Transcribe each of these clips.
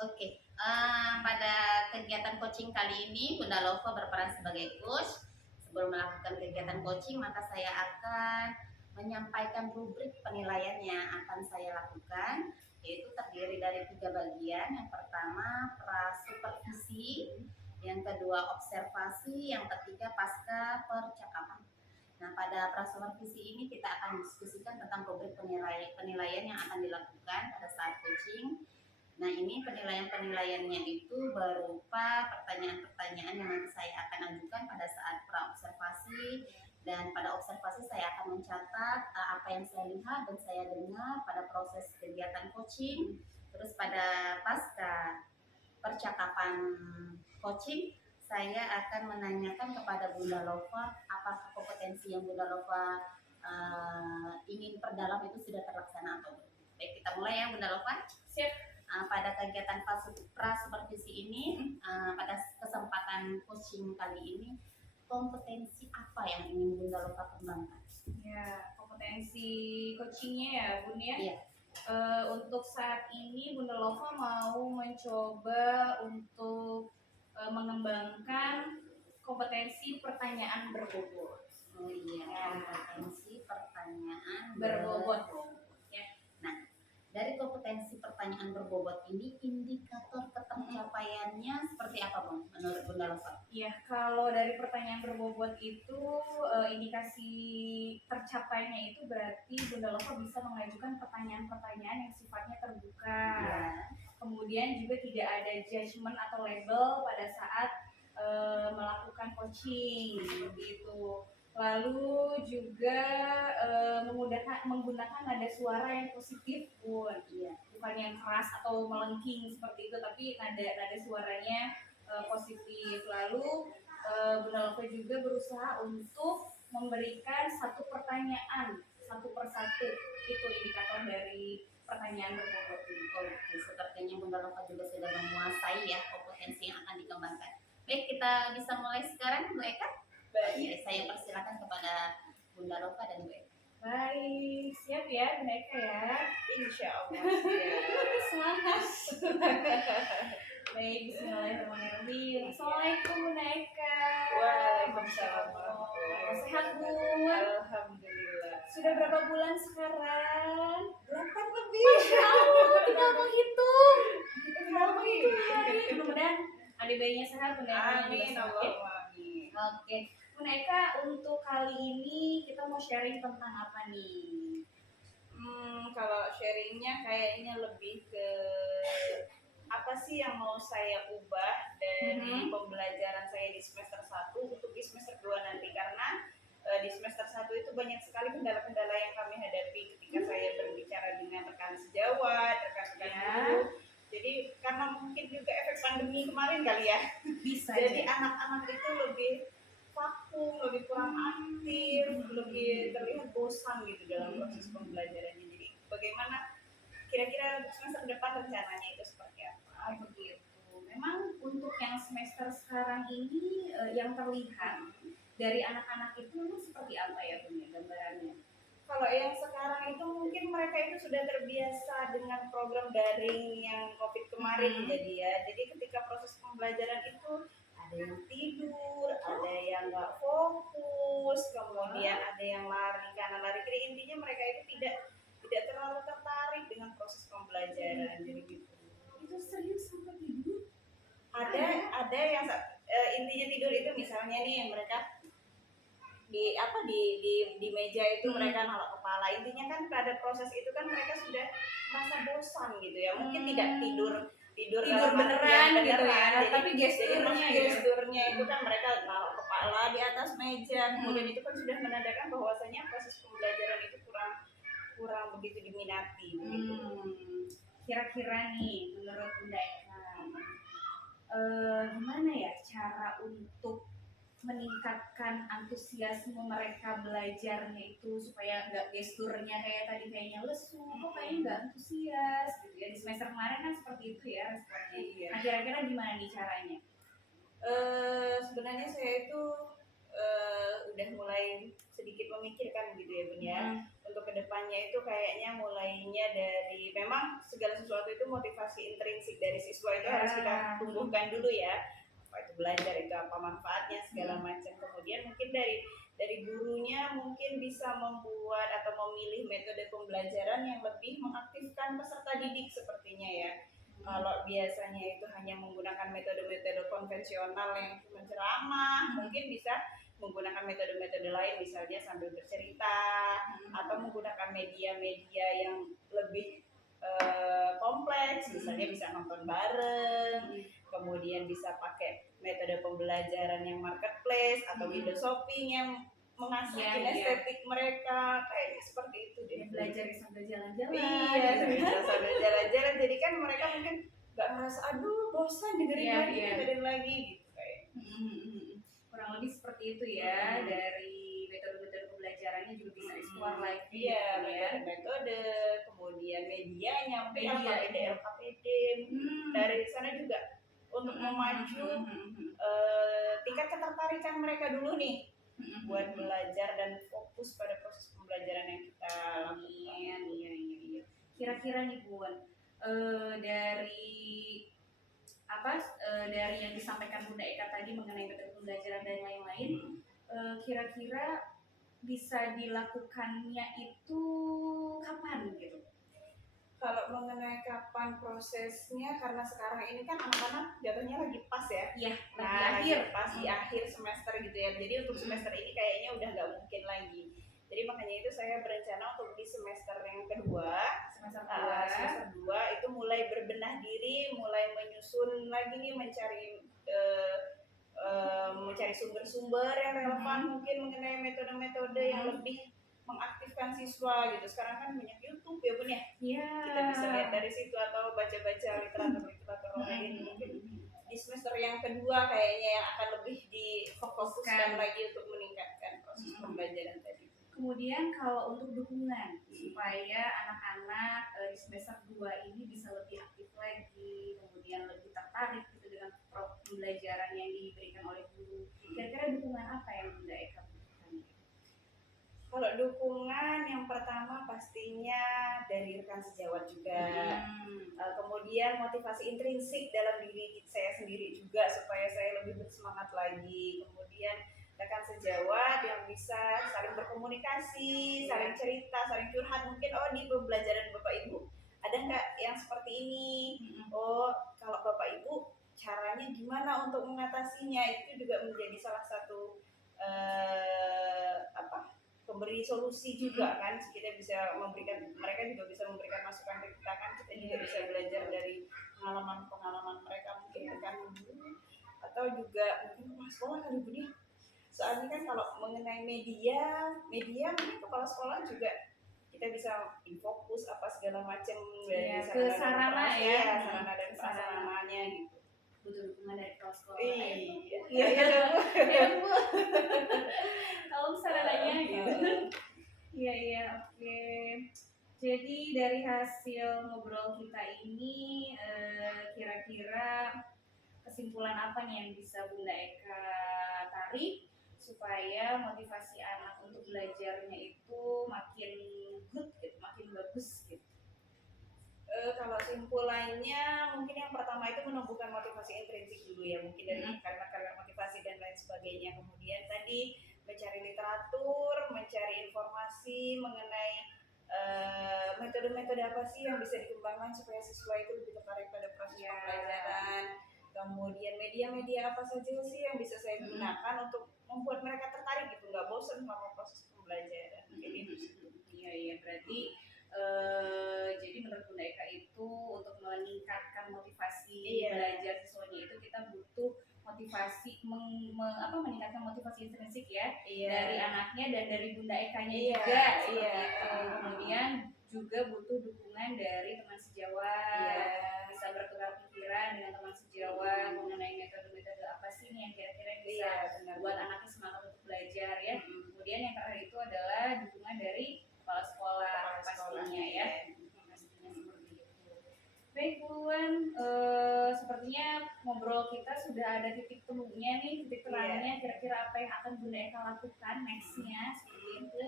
Oke, pada kegiatan coaching kali ini Bunda Lova berperan sebagai coach. Sebelum melakukan kegiatan coaching, maka saya akan menyampaikan rubrik penilaian yang akan saya lakukan, yaitu terdiri dari 3 bagian. Yang pertama, prasupervisi, yang kedua observasi, yang ketiga pasca percakapan. Nah, pada prasupervisi ini kita akan diskusikan tentang rubrik penilaian yang akan dilakukan pada saat coaching. Nah, ini penilaian-penilaiannya itu berupa pertanyaan-pertanyaan yang nanti saya akan ajukan pada saat pra-observasi, dan pada observasi saya akan mencatat apa yang saya lihat dan saya dengar pada proses kegiatan coaching. Terus pada pasca percakapan coaching, saya akan menanyakan kepada Bunda Lova apakah kompetensi yang Bunda Lova ingin perdalam itu sudah terlaksana atau belum. Baik, kita mulai ya Bunda Lova. Siap. Pada kegiatan pra-supervisi ini, pada kesempatan coaching kali ini, kompetensi apa yang ingin Bunda Lova kembangkan? Ya, kompetensi coachingnya ya Bun ya. Iya. Untuk saat ini Bunda Lova mau mencoba untuk mengembangkan kompetensi pertanyaan berbobot. Oh iya, kompetensi pertanyaan Berbobot. Ya. Nah, dari kompetensi pertanyaan berbobot ini, indikator ketercapaiannya seperti apa, Bang, menurut Bunda Lova? Iya, kalau dari pertanyaan berbobot itu indikasi tercapainya itu berarti Bunda Lova bisa mengajukan pertanyaan-pertanyaan yang sifatnya terbuka. Ya. Kemudian juga tidak ada judgement atau label pada saat melakukan coaching seperti itu. Lalu juga menggunakan nada suara yang positif pun, Iya. bukan yang keras atau melengking seperti itu, tapi nada suaranya positif. Lalu Bunda Lova juga berusaha untuk memberikan satu pertanyaan satu persatu, itu indikator dari pertanyaan berbobot ini. Oke, sepertinya Bunda Lova juga sudah menguasai ya kompetensi yang akan dikembangkan. Baik, kita bisa mulai sekarang, Bu Eka. Baik, saya persilakan kepada Bunda Lova dan Bu Eka. Baik, siap ya Bunda Eka ya? Insya Allah siap. Semangat. Baik, bismillahirrahmanirrahim. Assalamualaikum Bunda Eka. Waalaikumsalam. Sehat Bu? Alhamdulillah. Sudah berapa bulan sekarang? 8 lebih. Masya Allah, tinggal menghitung. Tinggal menghitung hari. Mudah-mudahan adik bayinya sehat, Bunda Eka. Amin, Allahumma amin. Oke, Bunda Eka, untuk kali ini kita mau sharing tentang apa nih? Kalau sharingnya kayaknya lebih ke apa sih yang mau saya ubah dari pembelajaran saya di semester 1 untuk di semester 2 nanti, karena di semester 1 itu banyak sekali kendala-kendala yang kami hadapi ketika saya berbicara dengan rekan sejawat, rekan-rekan guru. Jadi karena mungkin juga efek pandemi kemarin kali ya. Bisa. Jadi anak-anak itu lebih vakum, lebih kurang aktif, lebih terlihat bosan gitu dalam proses pembelajarannya. Jadi bagaimana kira-kira untuk semester depan rencananya itu seperti apa? Begitu. Memang untuk yang semester sekarang ini yang terlihat dari anak-anak itu memang seperti apa ya Bunda gambarannya? Kalau yang sekarang itu mungkin mereka itu sudah terbiasa dengan program daring yang COVID kemarin jadi ya. Jadi ketika proses pembelajaran itu ada yang tidur, ada yang nggak fokus, kemudian ada yang lari kanan lari kiri. Intinya mereka itu tidak terlalu tertarik dengan proses pembelajaran. Jadi gitu. Itu serius sampai tidur? Ada yang intinya tidur itu misalnya nih mereka di meja itu mereka naruh kepala. Intinya kan pada proses itu kan mereka sudah merasa bosan gitu ya. Mungkin tidak tidur beneran gitu ya. Jadi, tapi gesturnya itu kan mereka naruh kepala di atas meja. Kemudian itu kan sudah menandakan bahwasanya proses pembelajaran itu kurang begitu diminati begitu. Kira-kira nih menurut Bunda Eka, gimana ya cara untuk meningkatkan antusiasme mereka belajarnya itu supaya nggak gesturnya kayak tadi kayaknya lesu, kok kayaknya nggak antusias gitu ya. Di semester kemarin kan seperti itu ya responnya. Nah, kira-kira gimana nih caranya? Sebenarnya saya itu udah mulai sedikit memikirkan gitu ya Bun ya. Untuk kedepannya itu kayaknya mulainya dari memang segala sesuatu itu motivasi intrinsik dari siswa itu harus kita tumbuhkan dulu ya. Apa itu belajar, itu apa manfaatnya segala macam. Kemudian mungkin dari gurunya mungkin bisa membuat atau memilih metode pembelajaran yang lebih mengaktifkan peserta didik sepertinya ya. Kalau biasanya itu hanya menggunakan metode-metode konvensional yang cuma ceramah, mungkin bisa menggunakan metode-metode lain, misalnya sambil bercerita atau menggunakan media-media yang lebih kompleks, misalnya bisa nonton bareng, kemudian bisa pakai metode pembelajaran yang marketplace atau window shopping yang mengasihkan estetik mereka, kayaknya seperti itu deh. Belajar sambil jalan-jalan. Iya, sambil jalan-jalan, jadi kan mereka mungkin nggak merasa aduh bosan dengerin lagi gitu kayak. Kurang lebih seperti itu ya. Dari metode-metode pembelajarannya juga bisa explore lagi. Iya, metode, kemudian medianya, LKPD. Dari sana juga untuk memacu tingkat ketertarikan mereka dulu nih buat belajar dan fokus pada proses pembelajaran yang kita lakukan. Iya. Kira-kira nih Bun, dari yang disampaikan Bunda Eka tadi mengenai metode pembelajaran dan lain-lain, kira-kira bisa dilakukannya itu kapan gitu? Kalau mengenai kapan prosesnya, karena sekarang ini kan anak-anak jatuhnya lagi pas ya. Iya, di akhir semester gitu ya. Jadi untuk semester ini kayaknya udah nggak mungkin lagi. Jadi makanya itu saya berencana untuk di semester yang kedua, semester 2 itu mulai berbenah diri, mulai menyusun lagi nih, mencari sumber-sumber yang relevan mungkin mengenai metode-metode yang lebih mengaktifkan siswa gitu. Sekarang kan banyak YouTube ya Bun ya. Kita bisa lihat dari situ atau baca-baca literatur lain. Mungkin di semester yang kedua kayaknya yang akan lebih difokuskan lagi untuk meningkatkan proses pembelajaran tadi. Kemudian kalau untuk dukungan supaya anak-anak di semester 2 ini bisa lebih aktif lagi, kemudian lebih tertarik gitu dengan pembelajaran yang diberikan oleh guru. Kira-kira dukungan apa yang Bunda Eka berikan? Kalau dukungan yang pertama pastinya dari rekan sejawat juga. Kemudian motivasi intrinsik dalam diri saya sendiri juga supaya saya lebih bersemangat lagi. Kemudian rekan sejawat yang bisa saling berkomunikasi, saling cerita, saling curhat. Mungkin di pembelajaran Bapak Ibu ada nggak yang seperti ini? Kalau Bapak Ibu caranya gimana untuk mengatasinya? Itu juga menjadi salah satu pemberi solusi juga kan. Kita bisa memberikan, mereka juga bisa memberikan masukan ke kita kan. Kita juga bisa belajar dari pengalaman mereka, mungkin rekan guru atau juga mungkin sekolah kali Bu. Soalnya kan kalau mengenai media mungkin kepala sekolah juga kita bisa infokus apa segala macam dari sarana dan prasarananya gitu. Butuh dukungan dari kepala sekolah. Iya Bu. Kalau sarananya gitu. Iya, oke. Jadi dari hasil ngobrol kita ini kira-kira kesimpulan apa nih yang bisa Bunda Eka tarik supaya motivasi anak untuk belajarnya itu makin good gitu, makin bagus gitu? Kalau simpulannya mungkin yang pertama itu menumbuhkan motivasi intrinsik dulu ya, mungkin dari kalimat-kalimat motivasi dan lain sebagainya. Kemudian tadi mencari literatur, mencari informasi mengenai metode-metode apa sih yang bisa dikembangkan supaya siswa itu lebih tertarik pada proses pembelajaran. Kemudian media-media apa saja sih yang bisa saya gunakan untuk membuat mereka tertarik gitu, nggak bosan sama proses pembelajaran. Iya, berarti jadi menurut Bunda Eka itu untuk meningkatkan motivasi belajar siswanya itu kita butuh motivasi meningkatkan motivasi intrinsik ya dari anaknya dan dari Bunda Ekanya juga kemudian juga butuh dukungan dari teman sejawat, bisa bertukar pikiran dengan teman sejawat mengenai metode-metode apa sih nih yang kira-kira bisa buat anaknya semangat untuk belajar ya. Kemudian yang terakhir itu adalah dukungan dari kepala sekolah pastinya ya. Baik Buan, sepertinya ngobrol kita sudah ada titik temunya nih, titik terangnya kira-kira apa yang akan Bunda Eka lakukan nextnya seperti itu.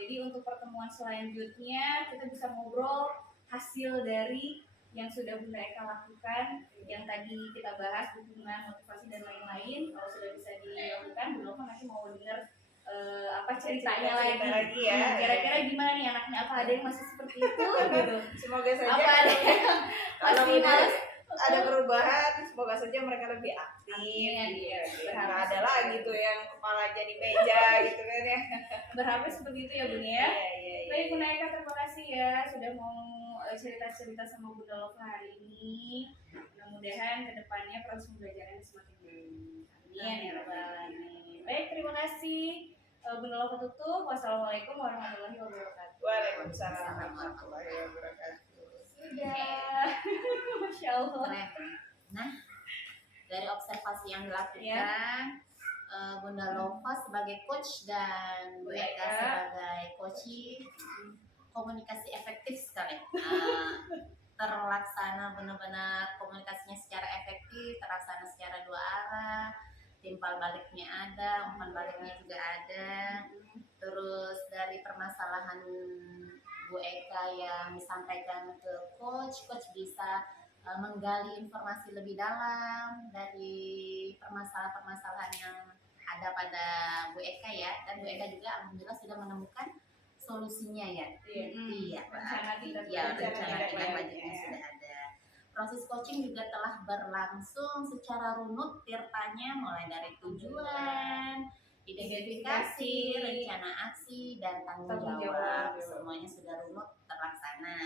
Jadi untuk pertemuan selanjutnya kita bisa ngobrol hasil dari yang sudah Bunda Eka lakukan, yang tadi kita bahas dukungan, motivasi dan lain-lain. Kalau sudah bisa dilakukan, Bunda Nova nanti mau dengar apa ceritanya Cerita lagi. lagi ya. Kira-kira gimana nih anaknya? Apa ada yang masih seperti itu gitu? Semoga saja Apa ada yang kalau masih udah males? ada perubahan, semoga saja mereka lebih aktif. Amin, iya. Nggak ada lagi tuh yang kepala jadi meja gitu kan ya. Berharap seperti itu ya Bun ya. Baik Bunda Eka, terima kasih ya sudah mau cerita-cerita sama Bunda Lova hari ini. Mudah-mudahan kedepannya proses pembelajarannya semakin baik. Amin ya rabbal alamin. Baik, terima kasih. Bunda Lova tutup. Wassalamualaikum warahmatullahi wabarakatuh. Waalaikumsalam warahmatullahi wabarakatuh. Sudah. Masya Allah. Keren. Nah, dari observasi yang dilakukan, Bunda Lova sebagai coach dan Bu Eka sebagai coaching, komunikasi efektif sekali. Terlaksana benar-benar komunikasinya secara efektif, terlaksana secara dua arah, timbal baliknya ada, umpan baliknya juga ada. Terus dari permasalahan Bu Eka yang disampaikan ke coach bisa menggali informasi lebih dalam dari permasalahan-permasalahan yang ada pada Bu Eka ya, dan Bu Eka juga alhamdulillah sudah menemukan solusinya ya. Iya, Rencana tindak rencana tindak lanjutnya lanjutnya sudah ada. Proses coaching juga telah berlangsung secara runut tirtanya mulai dari tujuan, identifikasi, rencana aksi, dan tanggung jawab. Semuanya sudah runut terlaksana.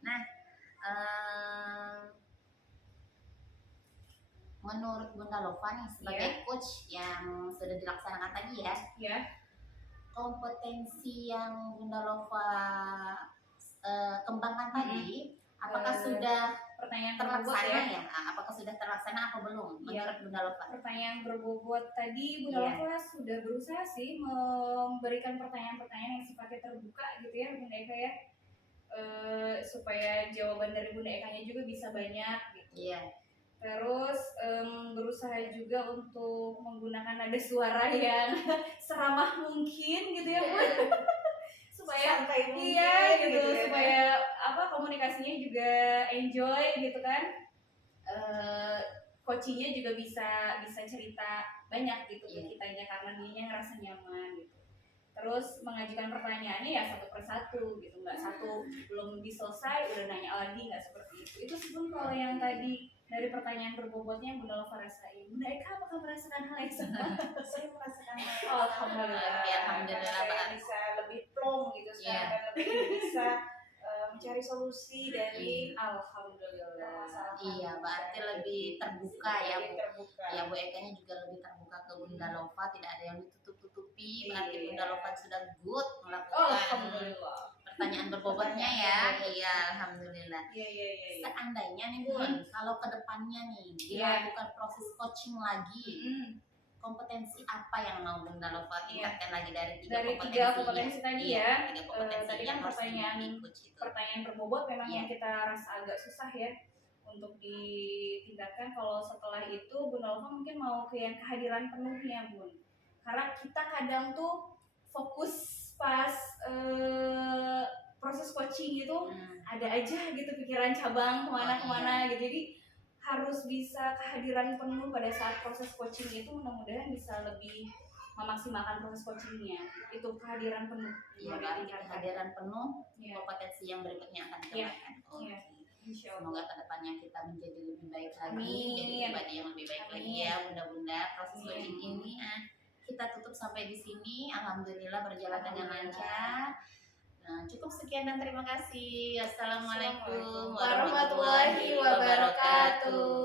Nah, menurut Bunda Lova nih sebagai coach yang sudah dilaksanakan tadi ya, kompetensi yang Bunda Lova kembangkan tadi, apakah sudah pertanyaan terlaksana ya? Apakah sudah terlaksana atau belum menurut Bunda Lova? Pertanyaan berbobot tadi Bunda Lova sudah berusaha sih memberikan pertanyaan-pertanyaan yang sifatnya terbuka gitu ya Bunda Eka ya, supaya jawaban dari Bunda Ekanya juga bisa banyak gitu. Iya. Terus berusaha juga untuk menggunakan nada suara yang seramah mungkin gitu ya Bun. Supaya santai mungkin, gitu ya. Supaya komunikasinya juga enjoy gitu kan. Coachingnya juga bisa cerita banyak gitu ke kitanya karena dia ngerasa nyaman gitu. Terus mengajukan pertanyaannya ya satu persatu gitu, nggak satu belum diselesai udah nanya lagi, nggak seperti itu. Itu pun kalau yang tadi dari pertanyaan berbobotnya yang Bunda Lova rasain. Bunda Eka apakah merasakan hal yang sama? Saya merasakan hal yang sama. Alhamdulillah. Alhamdulillah saya bisa lebih plong gitu sekarang dan lebih bisa mencari solusi dari alhamdulillah. Iya, berarti lebih terbuka ya Bu. Terbuka. Ya Bu Ekanya juga lebih terbuka ke Bunda Lova, tidak ada yang ditutup-tutupi. Berarti Bunda Lova sudah good melakukan pertanyaan berbobotnya ya. Iya, alhamdulillah. Iya. Seandainya nih Bun, kalau kedepannya nih dilakukan proses coaching lagi, kompetensi apa yang mau Bunda Lova tingkatkan lagi dari tiga kompetensi tadi ya? Tiga kompetensi tadi yang kan harus pertanyaan berbobot memang yang kita rasa agak susah ya untuk ditingkatkan. Kalau setelah itu Bunda Lova mungkin mau ke yang kehadiran penuhnya Bun, karena kita kadang tuh fokus pas proses coaching itu ada aja gitu pikiran cabang kemana-kemana gitu, jadi harus bisa kehadiran penuh pada saat proses coaching itu. Mudah-mudahan bisa lebih memaksimalkan proses coachingnya, itu kehadiran penuh. Kehadiran penuh kompetensi yang berikutnya akan dikembangkan. Semoga kedepannya kita menjadi lebih baik lagi, menjadi pribadi yang lebih baik lagi ya Bunda-Bunda. Proses coaching ini kita tutup sampai di sini. Alhamdulillah berjalan dengan lancar. Nah, cukup sekian dan terima kasih. Assalamualaikum warahmatullahi wabarakatuh.